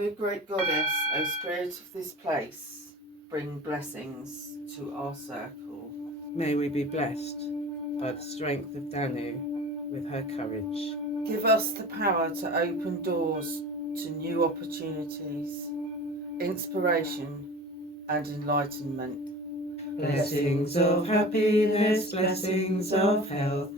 O great goddess, O spirit of this place, bring blessings to our circle. May we be blessed by the strength of Danu with her courage. Give us the power to open doors to new opportunities, inspiration and enlightenment. Blessings of happiness, blessings of health,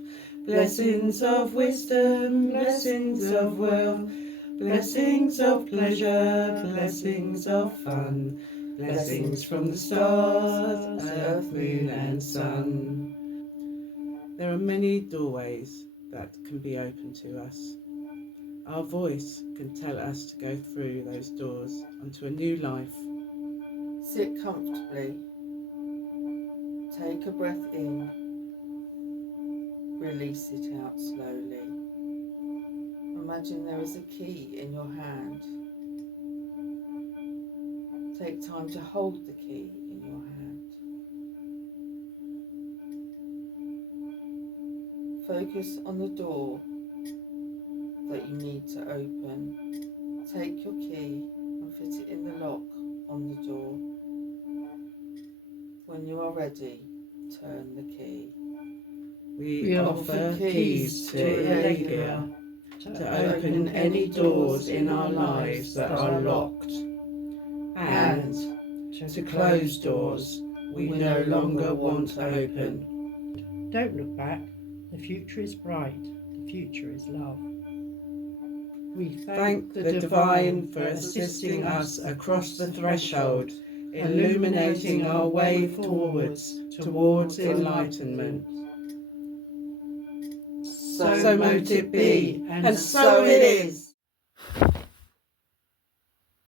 blessings of wisdom, blessings of wealth, blessings of pleasure, blessings of fun, blessings from the stars, earth, moon and sun. There are many doorways that can be open to us. Our voice can tell us to go through those doors onto a new life. Sit comfortably. Take a breath in. Release it out slowly. Imagine there is a key in your hand. Take time to hold the key in your hand. Focus on the door that you need to open. Take your key and fit it in the lock on the door. When you are ready, turn the key. We offer keys to Allegra to open any doors in our lives that are locked, and to close doors we no longer want open. Don't look back. The future is bright. The future is love. We thank the Divine for assisting us across the threshold, illuminating our way forwards towards enlightenment. So mote it be, and so it is.